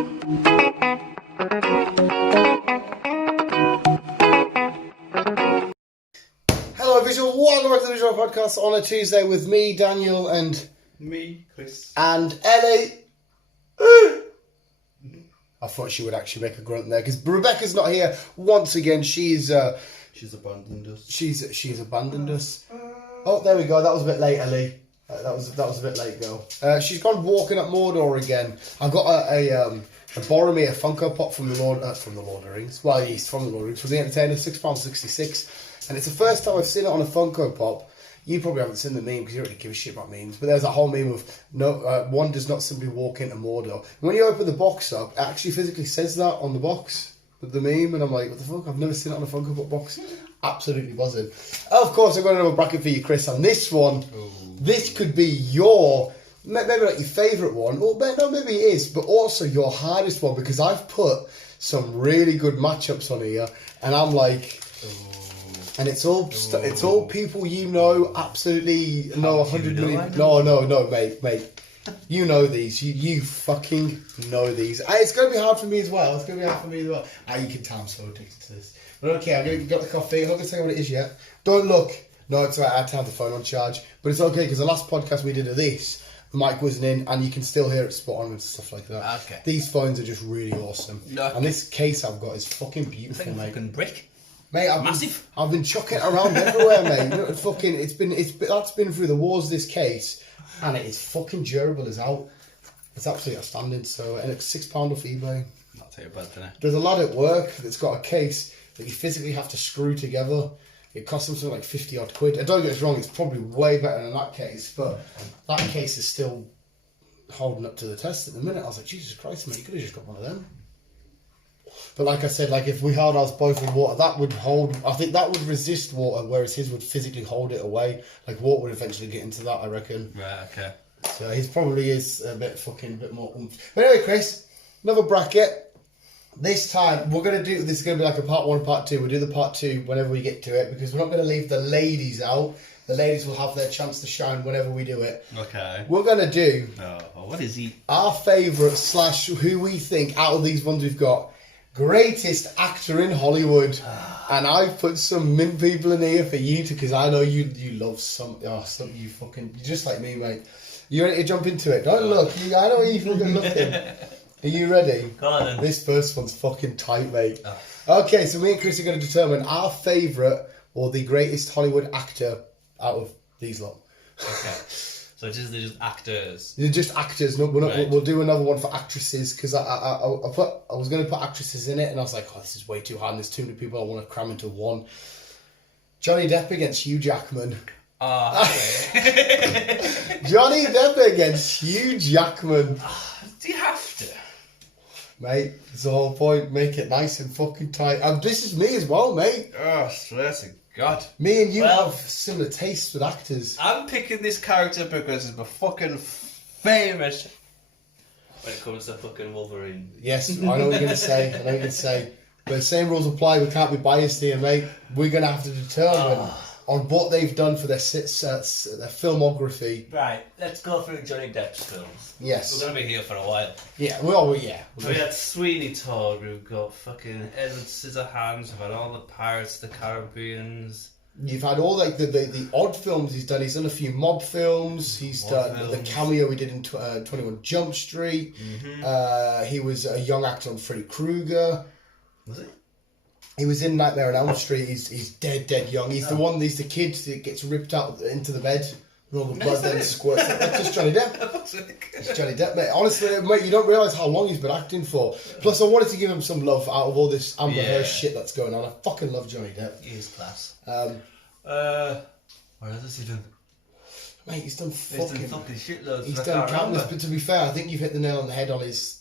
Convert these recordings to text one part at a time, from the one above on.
Hello, Visual. Welcome back to the Visual Podcast on a Tuesday with me, Daniel, and me, Chris, and Ellie. I thought she would actually make a grunt there because Rebecca's not here once again. She's abandoned us. She's abandoned us. Oh, there we go. That was a bit late, Ellie. That was a bit late, girl. She's gone walking up Mordor again. I got a Boromir Funko Pop from the Lord of the Rings. Well, he's from the Lord of the Rings, from the Entertainer, £6.66, and it's the first time I've seen it on a Funko Pop. You probably haven't seen the meme because you don't really give a shit about memes. But there's a whole meme of one does not simply walk into Mordor. When you open the box up, it actually physically says that on the box with the meme, and I'm like, what the fuck? I've never seen it on a Funko Pop box. Absolutely buzzing. Of course, I've got another bracket for you, Chris. On this one, this could be your maybe not your favourite one, or no, maybe it is, but also your hardest one because I've put some really good matchups on here, and I'm like. And it's all people you know, absolutely know 100 million. No, mate. You know these. You fucking know these. It's going to be hard for me as well. You can tell I'm so addicted to this. But okay, I've got the coffee. I'm not going to tell you what it is yet. Don't look. No, it's alright. I had to have the phone on charge. But it's okay because the last podcast we did of this, the mic wasn't in and you can still hear it spot on and stuff like that. Okay. These phones are just really awesome. Okay. And this case I've got is fucking beautiful, mate. Fucking brick. Mate, Massive. I've been chucking it around everywhere, mate. You know, that's been through the wars. This case, and it is fucking durable as out. It's absolutely outstanding. So, and it's £6 off eBay. Not too bad, isn't it? There's a lad at work that's got a case that you physically have to screw together. It costs him something like 50 odd quid. And don't get us wrong, it's probably way better than that case, but that case is still holding up to the test at the minute. I was like, Jesus Christ, mate, you could have just got one of them. But like I said, like if we held ours both with water, that would hold. I think that would resist water, whereas his would physically hold it away. Like water would eventually get into that, I reckon. Right. Okay. So his probably is a bit more oomph. But anyway, Chris, another bracket. This time we're gonna do. This is gonna be like a part 1, part 2. We'll do the part 2 whenever we get to it because we're not gonna leave the ladies out. The ladies will have their chance to shine whenever we do it. Okay. We're gonna do. Oh, what is he? Our favourite / who we think out of these ones we've got. Greatest actor in Hollywood, and I've put some mint people in here for you because I know you love you're just like me, mate. You ready to jump into it? Don't look. I know you fucking love him. Are you ready? Go on then. This first one's fucking tight, mate. Okay, so me and Chris are going to determine our favourite or the greatest Hollywood actor out of these lot. Okay. So they're just actors. They're just actors. No, Right. We'll do another one for actresses because I was going to put actresses in it, and I was like, oh, this is way too hard. And there's too many people I want to cram into one. Johnny Depp against Hugh Jackman. Okay. Johnny Depp against Hugh Jackman. Do you have to? Mate, it's the whole point. Make it nice and fucking tight. And this is me as well, mate. Oh, swear to God. Me and you have similar tastes with actors. I'm picking this character because it's my fucking favourite when it comes to fucking Wolverine. Yes, I know what you're going to say. But the same rules apply. We can't be biased here, mate. We're going to have to determine on what they've done for their filmography. Right, let's go through Johnny Depp's films. Yes. We're going to be here for a while. Yeah, we had Sweeney Todd, we've got fucking Edward Scissorhands, we've had all the Pirates of the Caribbeans. You've had all like the odd films he's done. He's done a few mob films. He's done the cameo he did in 21 Jump Street. Mm-hmm. He was a young actor on Freddy Krueger. Was he? He was in Nightmare on Elm Street. He's dead young. He's he's the kid that gets ripped out into the bed with all the blood then squirts. That's just Johnny Depp. It's Johnny Depp, mate. Honestly, mate, you don't realise how long he's been acting for. Plus, I wanted to give him some love out of all this Amber Heard shit that's going on. I fucking love Johnny Depp. He is class. What else has he done? Mate, he's done fucking shitloads. He's done countless, but to be fair, I think you've hit the nail on the head on his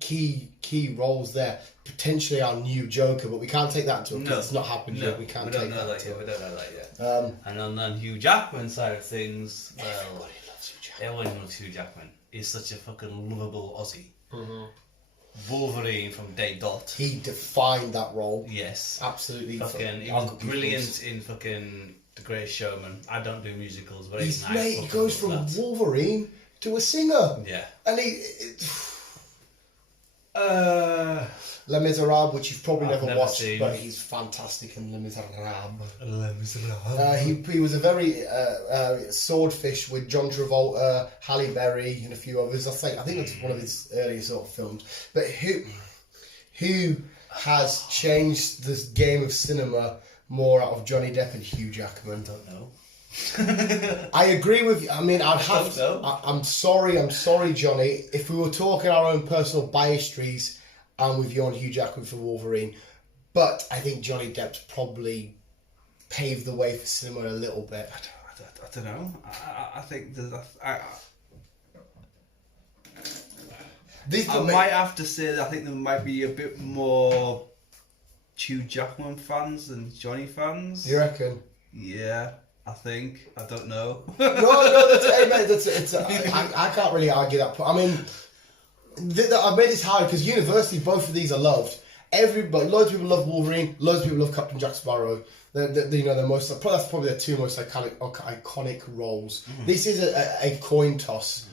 key roles there. Potentially our new Joker, but we can't take that into account. It's not happened yet. We can't take that into We don't know that yet. And on the Hugh Jackman side of things, everybody loves Hugh Jackman. Everyone loves Hugh Jackman. He's such a fucking lovable Aussie. Mm-hmm. Wolverine from day dot. He defined that role. Yes. Absolutely. Fucking, he was brilliant in fucking The Greatest Showman. I don't do musicals, but he's nice. Mate, he goes from Wolverine to a singer. Yeah. And he... Les Miserables, which you've probably I've never never watched, seen. but he's fantastic in Les Miserables. Les Miserables. He was a very swordfish with John Travolta, Halle Berry, and a few others. I think that's one of his earlier sort of films. But who has changed this game of cinema more out of Johnny Depp and Hugh Jackman? Don't know. I agree with you. I mean, I'd have hope so. I'm sorry, Johnny. If we were talking our own personal bias trees, I'm with you on Hugh Jackman for Wolverine. But I think Johnny Depp's probably paved the way for cinema a little bit. I don't know. I think I might have to say that I think there might be a bit more Hugh Jackman fans than Johnny fans. You reckon? Yeah, I think. I don't know. No, hey, mate, I can't really argue that. I mean, I made this hard because universally both of these are loved. Loads of people love Wolverine. Loads of people love Captain Jack Sparrow. They're most. That's probably their two most iconic roles. Mm-hmm. This is a coin toss.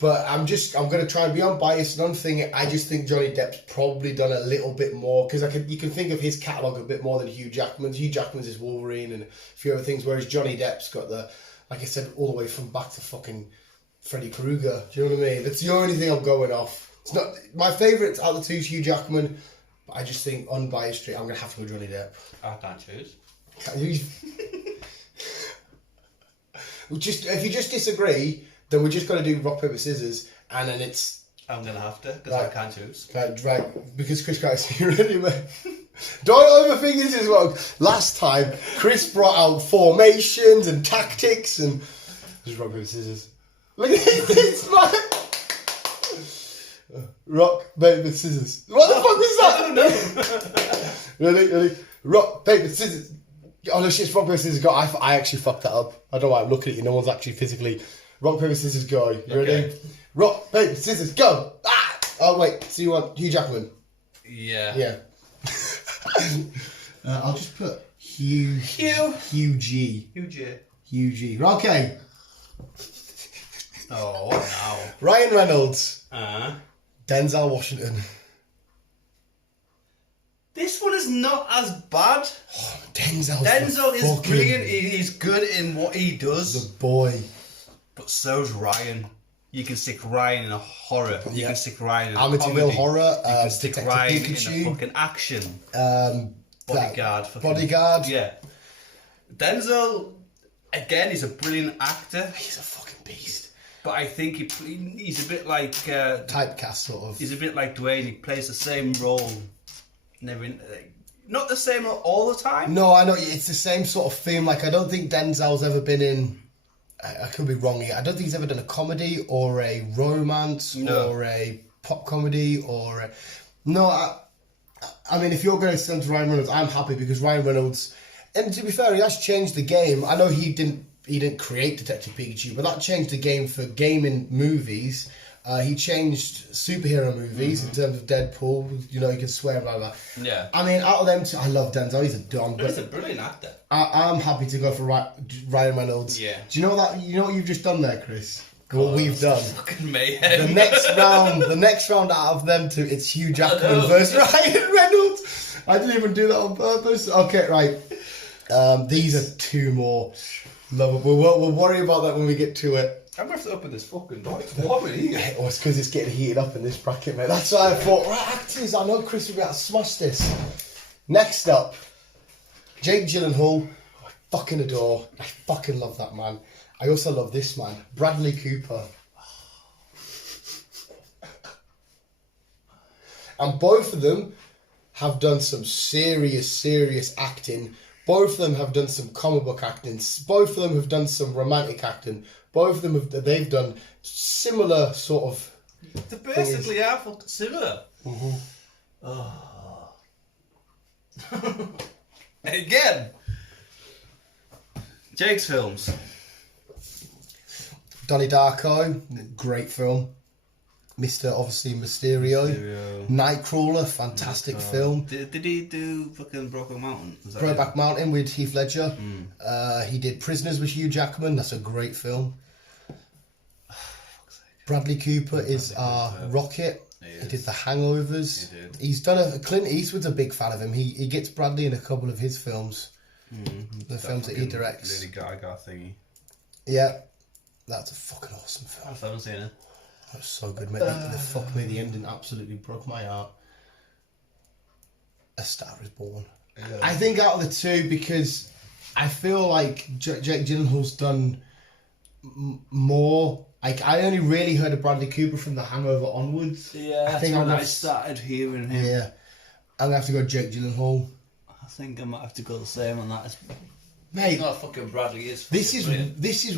But I'm going to try and be unbiased. Another thing, I just think Johnny Depp's probably done a little bit more because you can think of his catalogue a bit more than Hugh Jackman's. Hugh Jackman's is Wolverine and a few other things, whereas Johnny Depp's got like I said, all the way from back to fucking Freddy Krueger. Do you know what I mean? That's the only thing I'm going off. It's not my favourite out of the two is Hugh Jackman, but I just think unbiased straight, I'm going to have to go Johnny Depp. I can't choose. If you just disagree, then we're just going to do rock, paper, scissors, and then it's... I'm going to have to, because right. I can't choose. Right, because Chris can't you ready, mate? Don't overthink this as well. Last time, Chris brought out formations and tactics and... Just rock, paper, scissors. Look at this, man! Rock, paper, scissors. What the fuck was that? No. Ready? Rock, paper, scissors. Oh no, shit, rock, paper, scissors, go. I actually fucked that up. I don't know why I'm looking at you. No one's actually physically... Rock, paper, scissors, go. You ready? Okay. Rock, paper, scissors, go! Ah! Oh, wait. So you want Hugh Jackman? Yeah. Yeah. I'll just put Hugh G. Hugh G. Okay. Oh, what now? Ryan Reynolds. Denzel Washington. This one is not as bad. Oh, Denzel is brilliant. He's good in what he does. The boy. But so's Ryan. You can stick Ryan in a horror. You can stick Ryan in a Amityville comedy. Horror. You can stick Detective Ryan Pikachu. in a fucking action. Bodyguard. Bodyguard. Yeah. Denzel, again, he's a brilliant actor. He's a fucking beast. But I think he's a bit like... typecast, sort of. He's a bit like Dwayne. He plays the same role. Not the same role all the time. No, I know. It's the same sort of theme. Like, I don't think Denzel's ever been in... I could be wrong here. I don't think he's ever done a comedy or a romance or a pop comedy or a... No, I mean, if you're going to send to Ryan Reynolds, I'm happy because Ryan Reynolds... And to be fair, he has changed the game. I know he didn't create Detective Pikachu, but that changed the game for gaming movies. He changed superhero movies in terms of Deadpool. You know, you can swear, blah, blah. Yeah. I mean, out of them two, I love Denzel. He's a dumb. He's a brilliant actor. I'm happy to go for Ryan Reynolds. Yeah. Do you know that? You know what you've just done there, Chris? What we've done. Fucking mayhem. The next round out of them two, it's Hugh Jackman versus Ryan Reynolds. I didn't even do that on purpose. Okay, right. These are two more lovable. We'll worry about that when we get to it. I'm going to have to open this fucking door. It's warm in here. Oh, it's because it's getting heated up in this bracket, mate. That's why I thought, right, actors, I know Chris will be able to smash this. Next up, Jake Gyllenhaal. I fucking adore. I fucking love that man. I also love this man, Bradley Cooper. And both of them have done some serious acting. Both of them have done some comic book acting. Both of them have done some romantic acting. Both of them they've done similar sort of... They basically are fucking similar. Mm-hmm. Oh. Again. Jake's films. Donnie Darko, great film. Mr. Obviously Mysterio. Nightcrawler, fantastic film. Did he do fucking Brokeback Mountain? Brokeback Mountain with Heath Ledger. He did Prisoners with Hugh Jackman. That's a great film. Bradley Cooper is our Rocket. He did The Hangovers. He did. He's done Clint Eastwood's a big fan of him. He gets Bradley in a couple of his films. The films that he directs. Lady Gaga thingy. Yeah. That's a fucking awesome film. I haven't seen it. That was so good, mate. Fuck me, the ending absolutely broke my heart. A Star Is Born. Yeah. I think out of the two, because I feel like Jake Gyllenhaal's done more. Like, I only really heard of Bradley Cooper from The Hangover onwards. Yeah, I think when I started hearing him. Yeah. I'm going to have to go Jake Gyllenhaal. I think I might have to go the same on that. Mate, not fucking Bradley is. This is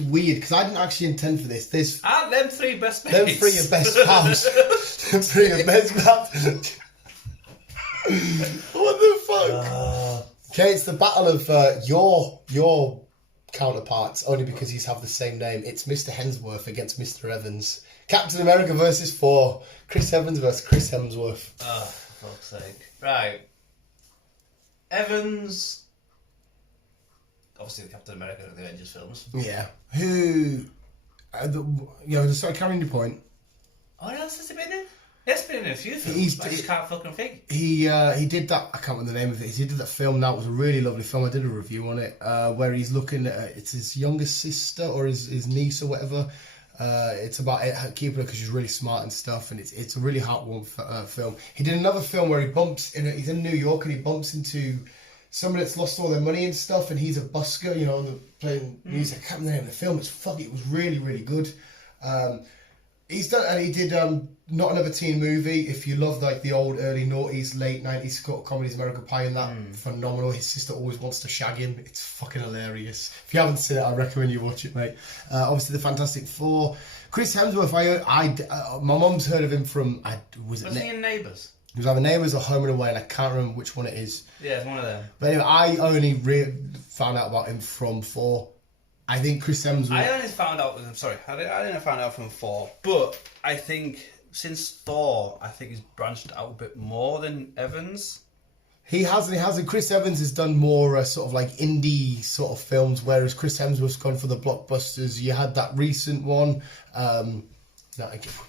weird, because I didn't actually intend for this. Aren't them three best mates? Them three are best pals. Them three are best pals. What the fuck? Okay, it's the battle of your counterparts, only because you have the same name. It's Mr. Hemsworth against Mr. Evans. Captain America versus Thor. Chris Evans versus Chris Hemsworth. Oh, for fuck's sake. Right. Evans. Obviously, the Captain America of the Avengers films. Yeah. Who. Sorry, carrying your point. What else has he been in? He's been in a few films. I just can't fucking think. He did that. I can't remember the name of it. He did that film. That was a really lovely film. I did a review on it where he's looking at it's his youngest sister or his niece or whatever. It's about keeping her because she's really smart and stuff, and it's a really heartwarming film. He did another film where he's in New York and he bumps into somebody that's lost all their money and stuff, and he's a busker, playing music. I can't remember the name of the film. It was really, really good. He did Not Another Teen Movie. If you love like the old early noughties, late 90s comedies, American Pie and that, phenomenal. His sister always wants to shag him. It's fucking hilarious. If you haven't seen it, I recommend you watch it, mate. Obviously, the Fantastic Four. Chris Hemsworth, my mum's heard of him from... Was he in Neighbours? He was either Neighbours or Home and Away, and I can't remember which one it is. Yeah, it's one of them. But anyway, I only found out about him from Thor. I think Chris Hemsworth... I only found out from Thor, but I think since Thor, I think he's branched out a bit more than Evans. He has. And Chris Evans has done more sort of like indie sort of films, whereas Chris Hemsworth's gone for the blockbusters. You had that recent one...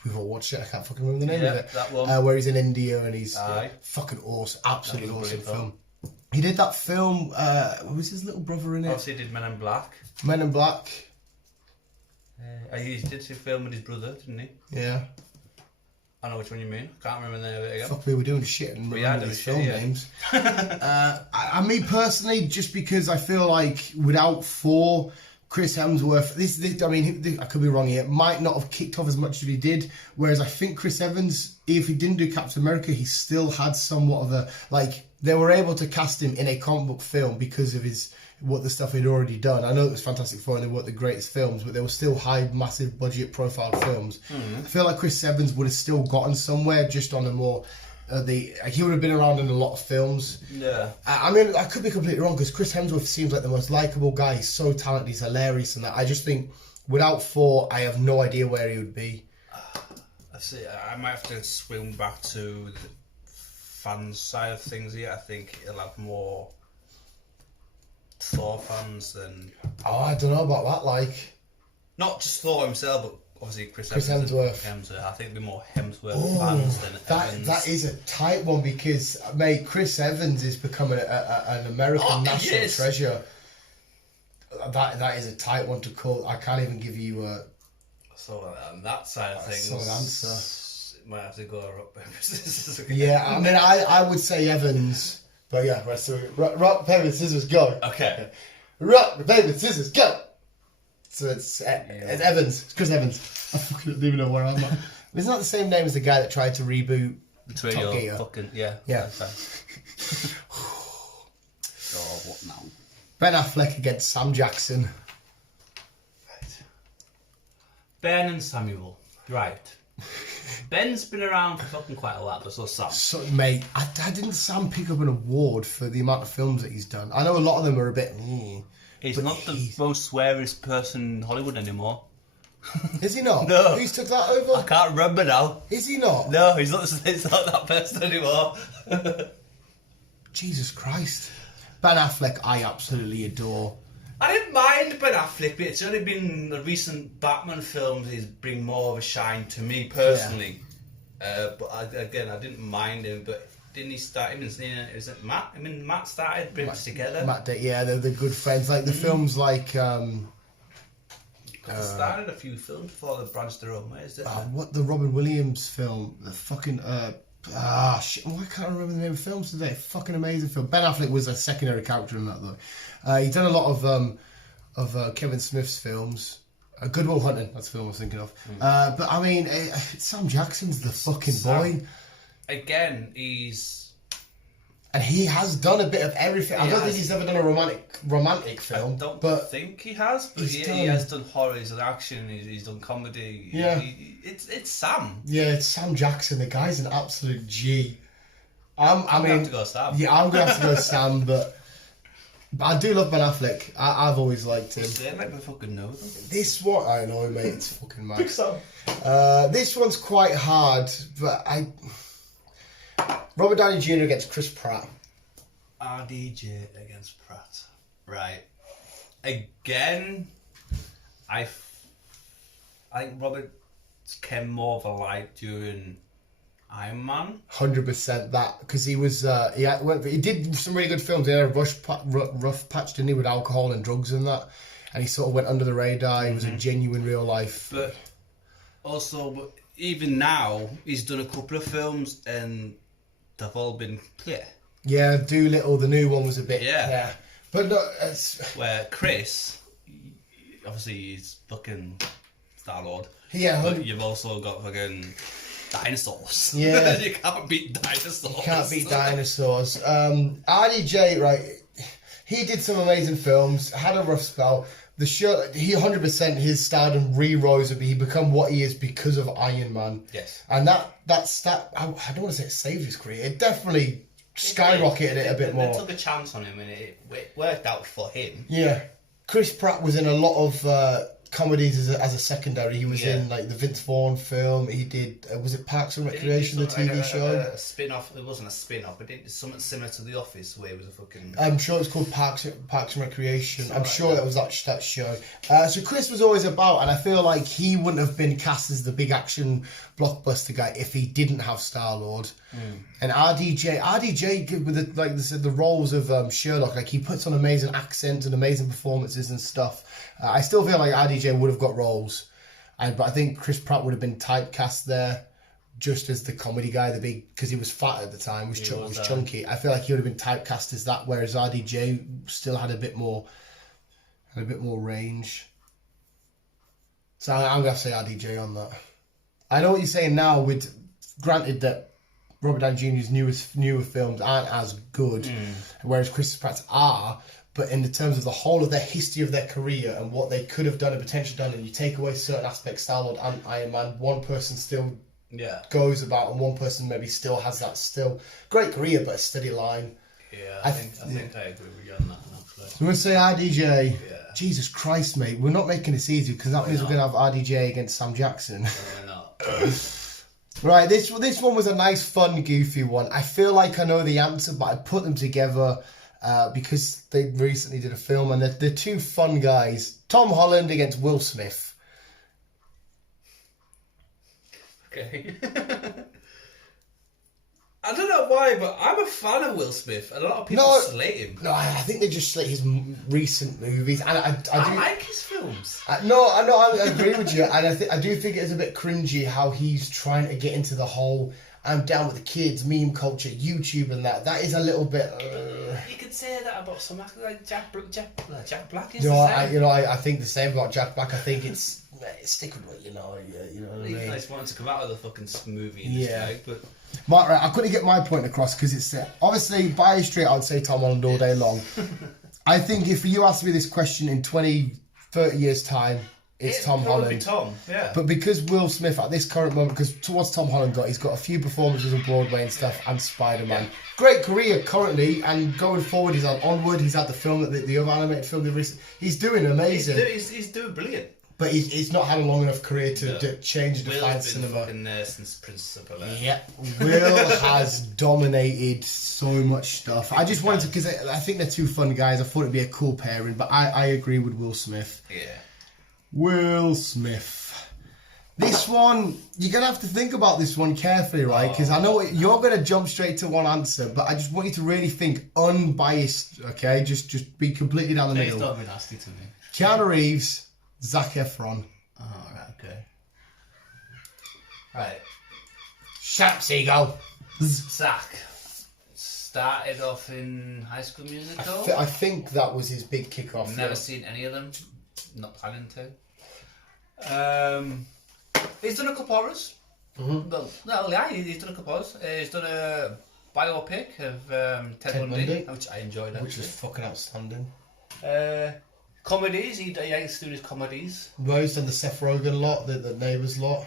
we've all watched it. I can't fucking remember the name of it. That one. Where he's in India and he's fucking awesome, absolutely awesome film. He did that film. Was his little brother in it? Obviously, he did Men in Black. Men in Black. He did a film with his brother, didn't he? Yeah. I know which one you mean. Can't remember the name of it again. Fuck, we were doing shit and remember these film names. I mean, personally, just because I feel like without Thor, Chris Hemsworth, I could be wrong here, might not have kicked off as much as he did, whereas I think Chris Evans, if he didn't do Captain America, he still had somewhat of a, they were able to cast him in a comic book film because of the stuff he'd already done. I know it was Fantastic Four and they weren't the greatest films, but they were still high, massive budget profile films. I feel like Chris Evans would have still gotten somewhere just on a more... he would have been around in a lot of films. Yeah. I mean, I could be completely wrong because Chris Hemsworth seems like the most likeable guy. He's so talented, he's hilarious, and that. I just think without Thor, I have no idea where he would be. I might have to swing back to the fans side of things here. I think he'll have more Thor fans than... Oh, I don't know about that. Not just Thor himself, but obviously Chris Hemsworth. I think there'll be more Hemsworth fans than Evans. That is a tight one because, mate, Chris Evans is becoming an American national treasure. That is a tight one to call. I can't even give you a... So on that side of things, solid answer. Might have to go rock paper scissors. Yeah, I mean, I would say Evans, but yeah, right. So rock paper scissors go. Okay. Rock paper scissors go. So it's Evans. It's Chris Evans. I fucking don't even know where I'm at. It's not the same name as the guy that tried to reboot Top Gear. Yeah. Oh, what now? Ben Affleck against Sam Jackson. Ben and Samuel. Right. Ben's been around for fucking quite a lot, but so Sam. So, mate, I didn't Sam pick up an award for the amount of films that he's done? I know a lot of them are a bit... He's not the most sweariest person in Hollywood anymore. Is he not? No. Who's took that over? I can't remember now. Is he not? No, he's not that person anymore. Jesus Christ. Ben Affleck, I absolutely adore. I didn't mind Ben Affleck, but it's only been the recent Batman films he's bring more of a shine to me personally. But I didn't mind him. But didn't he start him? Is it Matt? I mean, Matt started bringing us together. Matt did, yeah, they're good friends. Like the films, like They started a few films before they branched their own ways, didn't they? what the Robin Williams film? The fucking shit! Why can't I remember the name of the films today? Fucking amazing film. Ben Affleck was a secondary character in that though. He's done a lot of Kevin Smith's films. Good Will Hunting, that's the film I was thinking of. But I mean, Sam Jackson's the fucking boy. Again, and he has done a bit of everything. I don't think he's ever done a romantic film. I don't think he has, but he has done horror, he's done action, he's done comedy. Yeah. It's Sam. Yeah, it's Sam Jackson. The guy's an absolute G. I'm gonna have to go Sam. Yeah, I'm gonna have to go Sam, but I do love Ben Affleck. I've always liked him. They like the fucking know them. This one, I know, mate. It's fucking mad. Big Sam. This one's quite hard, but Robert Downey Jr. against Chris Pratt. RDJ against Pratt. Right. Again, I think Robert came more of a light during Iron Man. 100% that, because he was he did some really good films. He had a rough patch, didn't he, with alcohol and drugs and that, and he sort of went under the radar. He was a genuine real life. But also, even now, he's done a couple of films and they've all been clear. Yeah, Doolittle, the new one was a bit but no, where Chris, obviously he's fucking Star-Lord. Yeah, but you've also got fucking dinosaurs. Yeah. You can't beat dinosaurs. You can't beat dinosaurs. RDJ, right, he did some amazing films, had a rough spell. The show, he 100% his stardom re-rose, he become what he is because of Iron Man. Yes. And that I don't want to say it saved his career. It definitely skyrocketed it a bit more. They took a chance on him and it worked out for him. Yeah. Chris Pratt was in a lot of comedies as a secondary. He was in like the Vince Vaughn film. He did, was it Parks and Recreation, the TV show? A spin-off. It wasn't a spin-off, but it did something similar to The Office where it was a fucking... I'm sure it was called Parks and Recreation. I'm sure it was that show. So Chris was always about, and I feel like he wouldn't have been cast as the big action blockbuster guy if he didn't have Star-Lord. And RDJ with like they said, the roles of Sherlock, like he puts on amazing accents and amazing performances and stuff. I still feel like RDJ would have got roles, but I think Chris Pratt would have been typecast there just as the comedy guy, the big, because he was fat at the time, was chunky. I feel like he would have been typecast as that, whereas RDJ still had a bit more range. So I'm gonna say RDJ on that. I know what you're saying now. With granted that Robert Downey Jr.'s newer films aren't as good, whereas Chris Pratt's are. But in the terms of the whole of their history of their career and what they could have done and potentially done, and you take away certain aspects, Star-Lord and Iron Man, one person still goes about, and one person maybe still has that great career, but a steady line. Yeah, I think I agree with you on that. Actually. So we're going to say RDJ. Yeah. Jesus Christ, mate. We're not making this easy because that means we're going to have RDJ against Sam Jackson. Why not? Right, this one was a nice, fun, goofy one. I feel like I know the answer, but I put them together because they recently did a film, and they're two fun guys. Tom Holland against Will Smith. Okay. I don't know why, but I'm a fan of Will Smith, and a lot of people slate him. No, I think they just slate his recent movies, and I do like his films. I agree with you, and I do think it's a bit cringy how he's trying to get into the whole "I'm down with the kids" meme culture, YouTube, and that is a little bit. You could say that about some actors like Jack Black. I think the same about Jack Black. I think it's stick with what you know. You know what I mean? I just wanted to come out of the fucking movie in this way, but. Mark, right, I couldn't get my point across because it's obviously by straight I'd say Tom Holland all day long. I think if you ask me this question in 20, 30 years time, it's Tom Holland. Tom, yeah. But because Will Smith at this current moment, because towards Tom Holland he's got a few performances on Broadway and stuff, and Spider-Man. Yeah. Great career currently, and going forward he's on Onward. He's had the film that the other animated film. He's doing amazing. He's doing brilliant. But he's not had a long enough career to change and define cinema. Will's been there since Principal. Yep. Will has dominated so much stuff. I just wanted to, because I think they're two fun guys. I thought it'd be a cool pairing, but I agree with Will Smith. Yeah. Will Smith. This one, you're going to have to think about this one carefully, right? Because I know you're going to jump straight to one answer, but I just want you to really think unbiased, okay? Just be completely down the middle. Please don't be nasty to me. Keanu Reeves, Zac Efron. Oh, right, okay. Right. Shut up, Seagull. Zac started off in High School Musical. I think that was his big kick-off. Never seen any of them. Not planning to. He's done a couple of horrors. He's done a couple of horrors. He's done a biopic of Ted Bundy, which I enjoyed. Which was fucking outstanding. Comedies, he likes to do his comedies. Rose done the Seth Rogen lot, the Neighbours lot.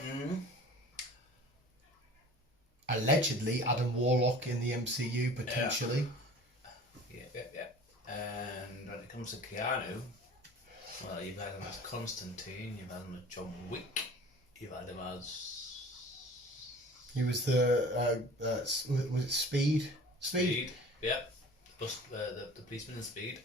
Allegedly, Adam Warlock in the MCU, potentially. Yeah. And when it comes to Keanu, well, you've had him as Constantine, you've had him as John Wick, you've had him as... He was the... was it Speed? Speed, yeah. The policeman in Speed.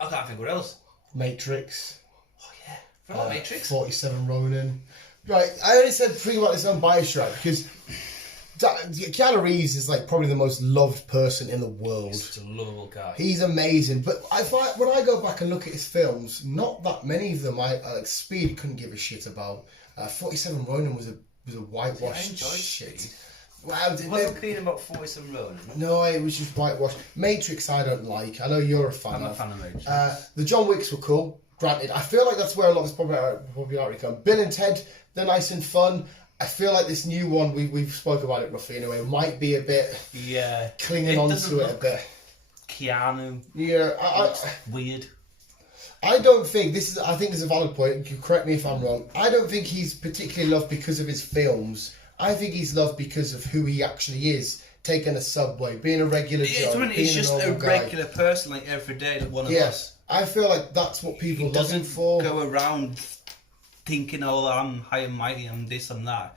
I can't think what else. Matrix. Oh yeah, forgot Matrix. 47 Ronin. Right, I only said think about this unbiased, right? Because Keanu Reeves is like probably the most loved person in the world. He's such a lovable guy. He's amazing, but I find when I go back and look at his films, not that many of them Speed couldn't give a shit about. 47 Ronin was a whitewashed I enjoyed shit. Speed. Wow, It wasn't clean about 47 Ronin. No, it was just whitewashed. Matrix I don't like. I know you're a fan I'm of. a fan of Matrix. The John Wicks were cool. Granted, I feel like that's where a lot of this popularity comes. Bill and Ted, they're nice and fun. I feel like this new one, we've spoke about it roughly anyway, might be a bit clinging on to it a bit. Keanu. Yeah, It's weird. I don't think I think this is a valid point. You correct me if I'm wrong. I don't think he's particularly loved because of his films. I think he's loved because of who he actually is. Taking a subway, being a regular Joe, being he's just a guy. regular person like every day, like one of us. I feel like that's what people He love him doesn't for. go around thinking, oh, I'm high and mighty, I'm this, I'm that.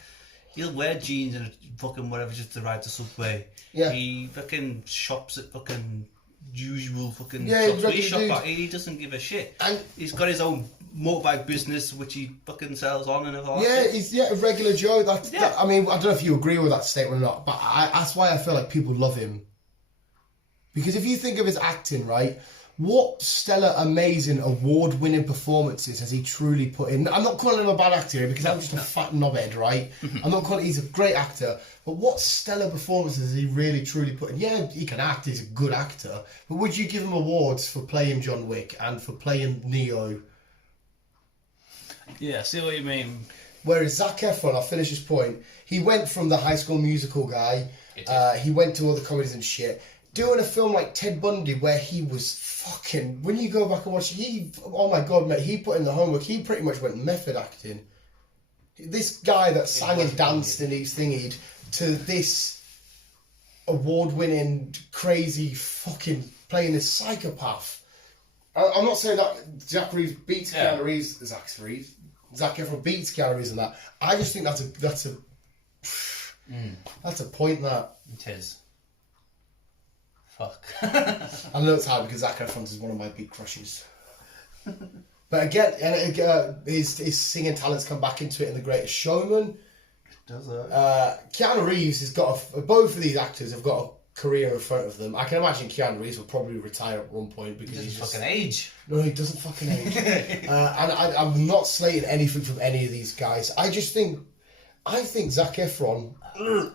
He'll wear jeans and fucking whatever just to ride the subway. Yeah. He fucking shops at fucking usual fucking Yeah, shops. he's He doesn't give a shit. And he's got his own motorbike business which he fucking sells on and all. yeah, he's a regular Joe. Yeah. That, I mean, I don't know if you agree with that statement or not, but that's why I feel like people love him. Because if you think of his acting, right, what stellar, amazing, award-winning performances has he truly put in? I'm not calling him a bad actor here because I'm just a fat knobhead, right? I'm not calling he's a great actor, but what stellar performances has he really, truly put in? Yeah, he can act, he's a good actor, but would you give him awards for playing John Wick and for playing Neo? Yeah, see what you mean. Whereas Zac Efron, I'll finish this point, he went from the High School Musical guy, he went to all the comedies and shit, doing a film like Ted Bundy where he was fucking, when you go back and watch it, oh my god mate, he put in the homework, he pretty much went method acting. This guy that sang and danced and he's thingied to this award-winning, crazy fucking playing a psychopath. I'm not saying that Zac Reeves beats Keanu Reeves, Zac Efron beats Keanu Reeves in that. I just think that's a point that... It is. Fuck. I know it's hard because Zac Efron is one of my big crushes. But again, his singing talents come back into it in The Greatest Showman. Does it? Keanu Reeves has got both of these actors have got a career in front of them. I can imagine Keanu Reeves will probably retire at one point because He he's doesn't just... fucking age. No, he doesn't fucking age. And I'm not slating anything from any of these guys. I think Zac Efron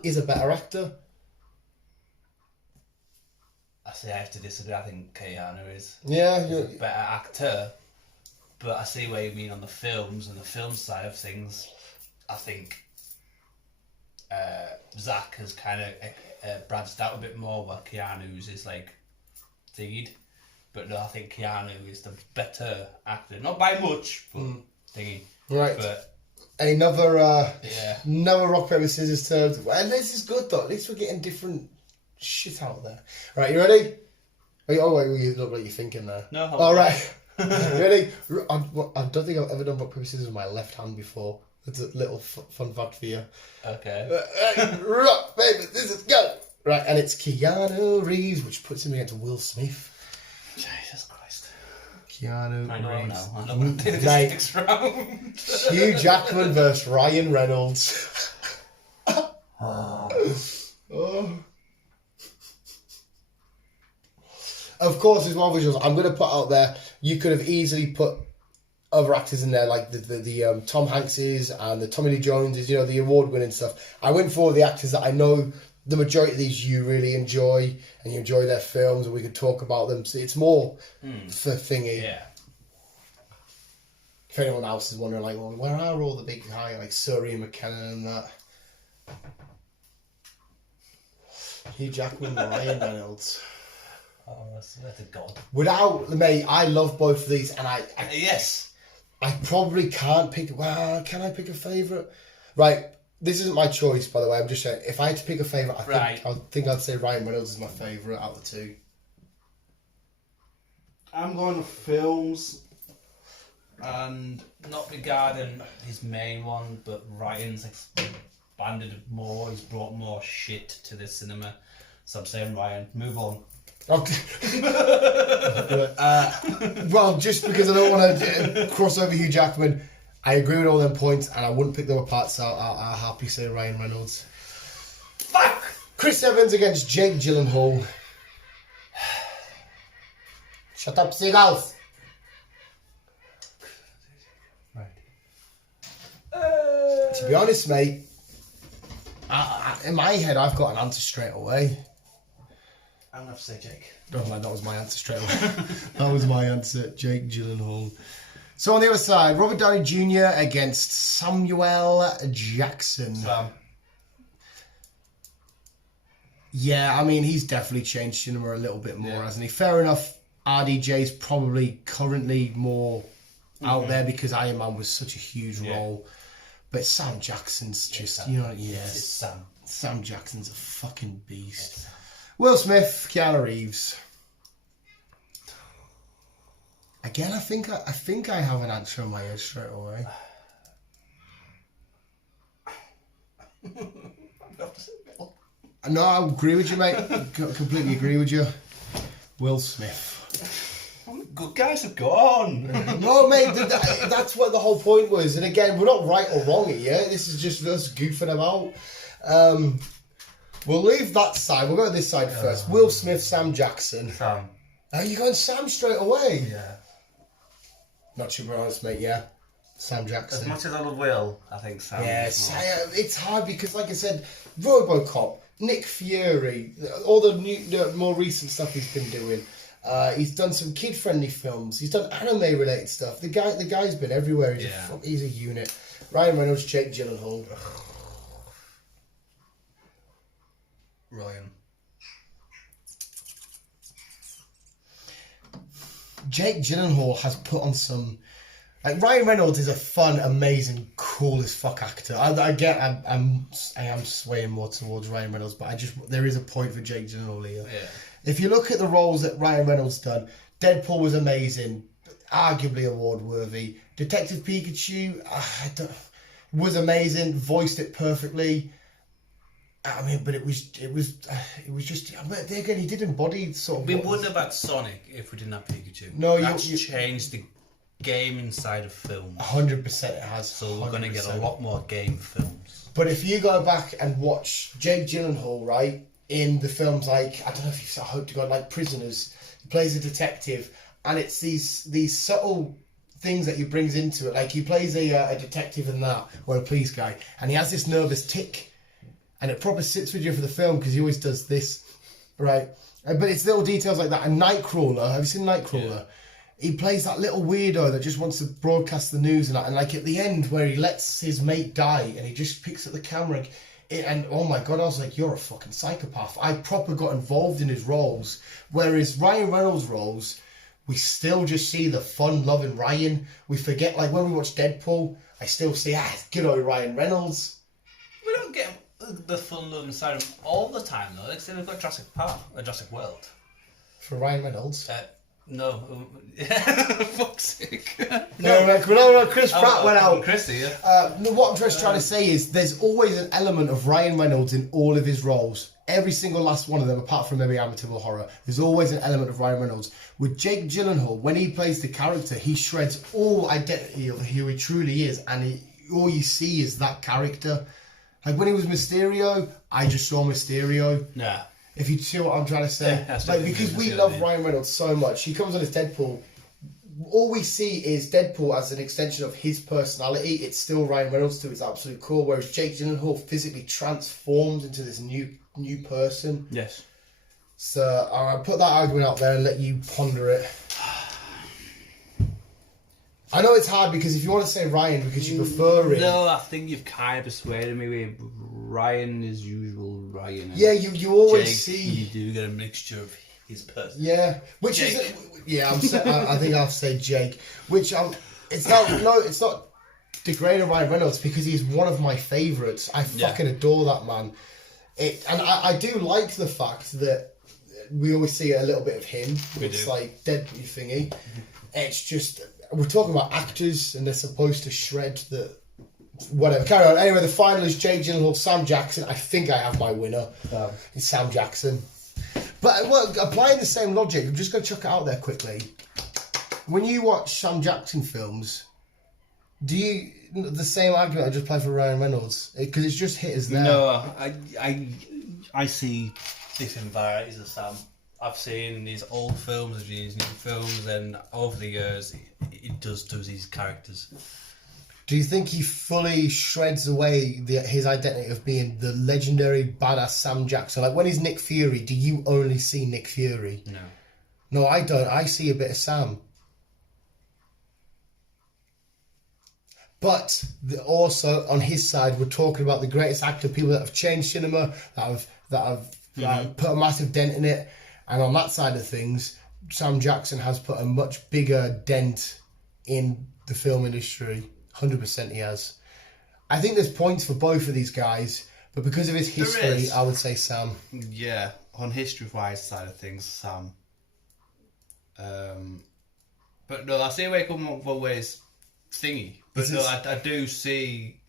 is a better actor. I have to disagree. I think Keanu is Yeah, a better actor, but I see what you mean on the films and the film side of things. I think Zac has kind of branched out a bit more, while Keanu's is like thingied. But no, I think Keanu is the better actor, not by much, but thingy. Right. But another rock paper scissors terms. And this is good though. At least we're getting different shit out there. Right, you ready? Oh wait, you look like you're thinking there. No. All right. You ready? I don't think I've ever done rock paper scissors with my left hand before. It's a little fun fact for you. okay. Rock paper scissors go. Right, and it's Keanu Reeves, which puts him against Will Smith. Jesus Christ. Keanu I know Reeves. now. I'm not going to do the Mate. six round. Hugh Jackman versus Ryan Reynolds. Oh. Of course, it's one visuals. I'm going to put out there. You could have easily put other actors in there, like the Tom Hankses and the Tommy Lee Joneses. You know, the award-winning stuff. I went for the actors that I know the majority of these you really enjoy, and you enjoy their films, and we could talk about them. So it's more for thingy. Yeah. If anyone else is wondering, like, well, where are all the big guys like Surrey and McKenna and that? Hugh Jackman, Ryan Reynolds. Oh, that's a god. Without, mate, I love both of these, and I Yes. I probably can't pick. Well, can I pick a favourite? Right, this isn't my choice, by the way. I'm just saying, if I had to pick a favourite, I think I'd say Ryan Reynolds is my favourite out of the two. I'm going to films, and Not regarding his main one, but Ryan's expanded it more. He's brought more shit to the cinema. So I'm saying Ryan, move on. Okay. Well, just because I don't want to cross over Hugh Jackman, I agree with all them points, and I wouldn't pick them apart, so I'll happily say Ryan Reynolds. Fuck! Chris Evans against Jake Gyllenhaal. Shut up, seagulls. Right. To be honest, mate, in my head, I've got an answer straight away. I'm going to have to say Jake. Oh man, that was my answer straight away. That was my answer, Jake Gyllenhaal. So on the other side, Robert Downey Jr. against Samuel Jackson. Yeah, I mean, he's definitely changed cinema a little bit more, hasn't he? Fair enough, RDJ's probably currently more out there because Iron Man was such a huge role. But Sam Jackson's just, you know, It's Sam. Sam Jackson's a fucking beast. Will Smith, Keanu Reeves. Again, I think I have an answer in my head straight away. No, I agree with you, mate. Completely agree with you. Will Smith. Good guys have gone. No, mate, that's what the whole point was. And again, we're not right or wrong here. This is just us goofing about. We'll leave that side. We'll go to this side first. Will Smith, Sam Jackson. Sam. Are you going Sam straight away? Yeah. Not too honest, mate, yeah. Sam As Jackson. much as I love Will, I think Sam. Yes, it's hard because, like I said, RoboCop, Nick Fury, all the more recent stuff he's been doing. He's done some kid-friendly films. He's done anime-related stuff. The guy's been everywhere. He's a unit. Ryan Reynolds, Jake Gyllenhaal. Ryan. Jake Gyllenhaal has put on some. Like, Ryan Reynolds is a fun, amazing, cool as fuck actor. I am swaying more towards Ryan Reynolds, but there is a point for Jake Gyllenhaal here. Yeah. If you look at the roles that Ryan Reynolds done, Deadpool was amazing, arguably award worthy. Detective Pikachu was amazing, voiced it perfectly. I mean, but it was just. But again, he did embody sort of. We wouldn't have had Sonic if we didn't have Pikachu. No, that's changed the game inside of films. 100% it has. So we're going to get a lot more game films. But if you go back and watch Jake Gyllenhaal, right, in the films like, I don't know if you've, I hope to God, like Prisoners, he plays a detective, and it's these subtle things that he brings into it. Like, he plays a detective in that, or a police guy, and he has this nervous tick, and it proper sits with you for the film because he always does this, right? But it's little details like that. And Nightcrawler, have you seen Nightcrawler? Yeah. He plays that little weirdo that just wants to broadcast the news and that. And like at the end where he lets his mate die and he just picks at the camera and oh my God, I was like, you're a fucking psychopath. I proper got involved in his roles. Whereas Ryan Reynolds' roles, we still just see the fun-loving Ryan. We forget, like when we watch Deadpool, I still see, good old Ryan Reynolds. We don't get the fun-loving side of all the time though. Like, say we've got Jurassic World. For Ryan Reynolds? No. Fuck's sake. No, Chris Pratt went out. Chrissy, yeah. What I'm just trying to say is there's always an element of Ryan Reynolds in all of his roles. Every single last one of them, apart from maybe Amityville Horror, there's always an element of Ryan Reynolds. With Jake Gyllenhaal, when he plays the character, he shreds all identity of who he truly is, and all you see is that character. Like when he was Mysterio, I just saw Mysterio. Yeah. If you see what I'm trying to say. Yeah, like because we love Ryan Reynolds so much. He comes on as Deadpool. All we see is Deadpool as an extension of his personality. It's still Ryan Reynolds to its absolute core, whereas Jake Gyllenhaal physically transforms into this new person. Yes. So I'll put that argument out there and let you ponder it. I know it's hard because if you want to say Ryan because you prefer him. No, I think you've kind of persuaded me with Ryan as usual, Ryan. Yeah, you always Jake, see. You do get a mixture of his person. Yeah, which Jake. is I think I'll say Jake. Which it's not degrading Ryan Reynolds because he's one of my favourites. I fucking adore that man. And I do like the fact that we always see a little bit of him. It's like Deadpool thingy. It's just we're talking about actors and they're supposed to shred the whatever. Carry on. Anyway, the final is Jake Gyllenhaal, Sam Jackson. I think I have my winner. It's Sam Jackson. But applying the same logic, I'm just going to chuck it out there quickly. When you watch Sam Jackson films, do you the same argument I just played for Ryan Reynolds? Because it's just hit as there. No, I see different varieties of Sam. I've seen these old films, these new films, and over the years, it does these characters. Do you think he fully shreds away his identity of being the legendary badass Sam Jackson? Like when he's Nick Fury, do you only see Nick Fury? No. No, I don't. I see a bit of Sam. But also on his side, we're talking about the greatest actor, people that have changed cinema, that have put a massive dent in it. And on that side of things, Sam Jackson has put a much bigger dent in the film industry. 100% he has. I think there's points for both of these guys, but because of his history, I would say Sam. Yeah, on history-wise side of things, Sam. But no, I see where you come up with ways thingy. But no, I do see,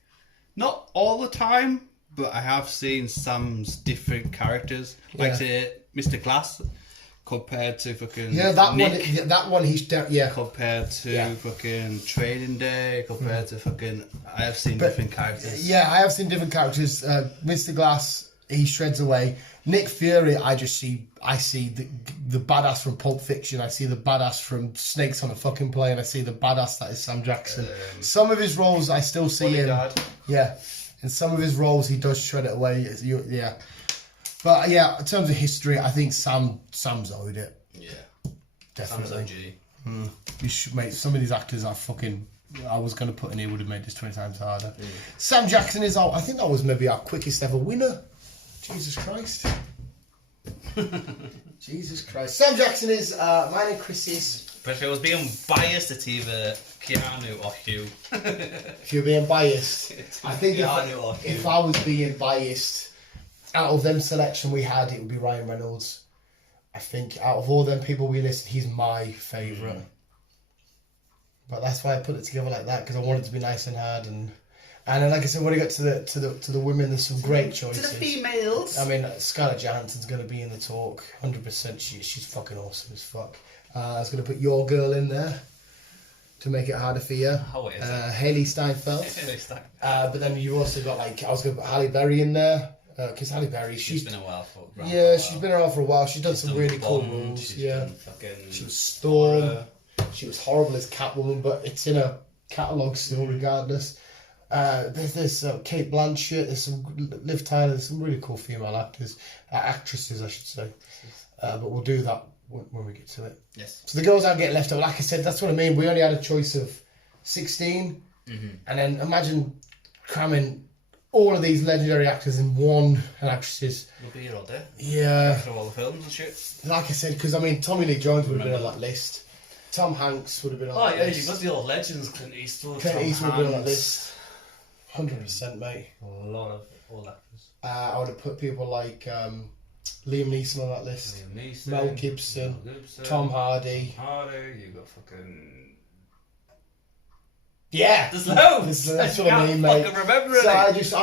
not all the time, but I have seen Sam's different characters. Like say Mr. Glass compared to fucking Nick. That one he's compared to fucking Trading Day, compared to fucking I have seen different characters. Yeah, I have seen different characters. Mr. Glass, he shreds away. Nick Fury, I see the badass from Pulp Fiction. I see the badass from Snakes on a Fucking Plane. I see the badass that is Sam Jackson. Some of his roles I still see him. Yeah, in some of his roles he does shred it away. Yeah, but yeah, in terms of history, I think Sam's owed it. Yeah, definitely. You should make some of these actors are fucking. I was going to put in here would have made this 20 times harder. Sam Jackson is out. I think that was maybe our quickest ever winner. Jesus Christ. Jesus Christ. Sam Jackson is mine and Chris's. But if I was being biased, it's either Keanu or Hugh. If you're being biased, I think if I was being biased, out of them selection we had, it would be Ryan Reynolds. I think out of all them people we listed, he's my favourite. But that's why I put it together like that, because I wanted it to be nice and hard. And then, like I said, when I get to the women, there's some great choices. To the females. I mean, Scarlett Johansson's going to be in the talk, 100%. She's fucking awesome as fuck. I was going to put your girl in there to make it harder for you. Oh, it is. Haley Steinfeld. But then you've also got I was going to put Halle Berry in there. Because Halle Berry, she's been a while for. She's been around for a while. She's done some really cool roles. She was Storm. Horror. She was horrible as Catwoman, but it's in a catalogue still, regardless. There's Kate Blanchett, there's some Liv Tyler, there's some really cool female actresses, I should say. But we'll do that when we get to it. Yes. So the girls aren't getting left out. Like I said, that's what I mean. We only had a choice of 16, and then imagine cramming all of these legendary actors in one and actresses. We'll be here all day. Yeah. Through all the films and shit. Like I said, because I mean, Tommy Lee Jones would have been on that list. Tom Hanks would have been on that list. You've got the old legends, Clint Eastwood. Clint Eastwood would have been on that list. 100%, mate. A lot of old actors. I would have put people like Liam Neeson on that list. Liam Neeson, Mel Gibson, Mel Gibson, Tom Hardy. You got fucking. Yeah, There's loads. That's I what I can't mean, mate. fucking remember So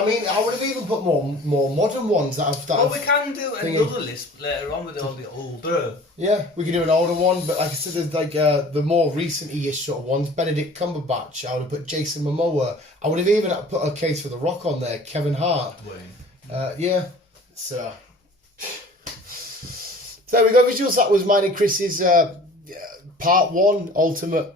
any. I would have even put more modern ones that have. Well, we can do another list later on with all the older. Yeah, we can do an older one, but like I said, there's like the more recent-ish sort of ones. Benedict Cumberbatch. I would have put Jason Momoa. I would have even put a case for The Rock on there. Kevin Hart. Wayne. Yeah. So there we go. Visuals. That was mine and Chris's part one. Ultimate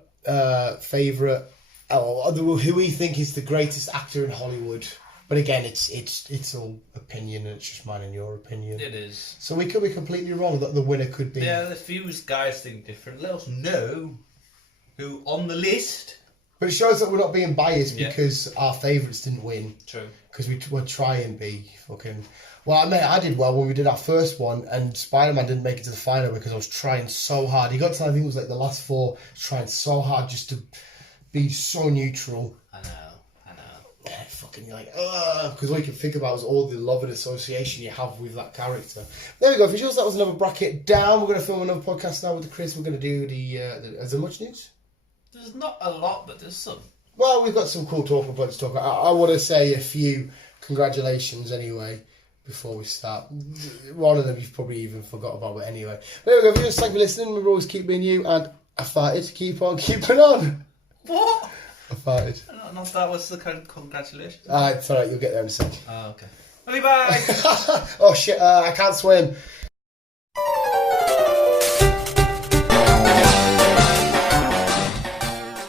favourite. Who we think is the greatest actor in Hollywood. But again, it's all opinion, and it's just mine and your opinion. It is. So we could be completely wrong that the winner could be. Yeah, if you guys think different, let us know who on the list. But it shows that we're not being biased because our favourites didn't win. True. Because we'd try and be fucking. Well, I did well when we did our first one, and Spider-Man didn't make it to the final because I was trying so hard. He got to, I think it was like the last four, trying so hard just to be so neutral. I know. Yeah, fucking you're like, because all you can think about is all the love and association you have with that character. There we go, visuals. That was another bracket down. We're going to film another podcast now with Chris. We're going to do the is there much news? There's not a lot, but there's some. Well, we've got some cool talking points to talk about. I want to say a few congratulations anyway before we start. One of them you've probably even forgot about, but anyway. There we go, viewers. Thank you for listening. Remember, always keep being you, and I farted. Keep on keeping on. What? I farted. Not that was the kind of congratulations. It's alright, you'll get there in a sec. Oh, okay. Bye. Oh shit, I can't swim.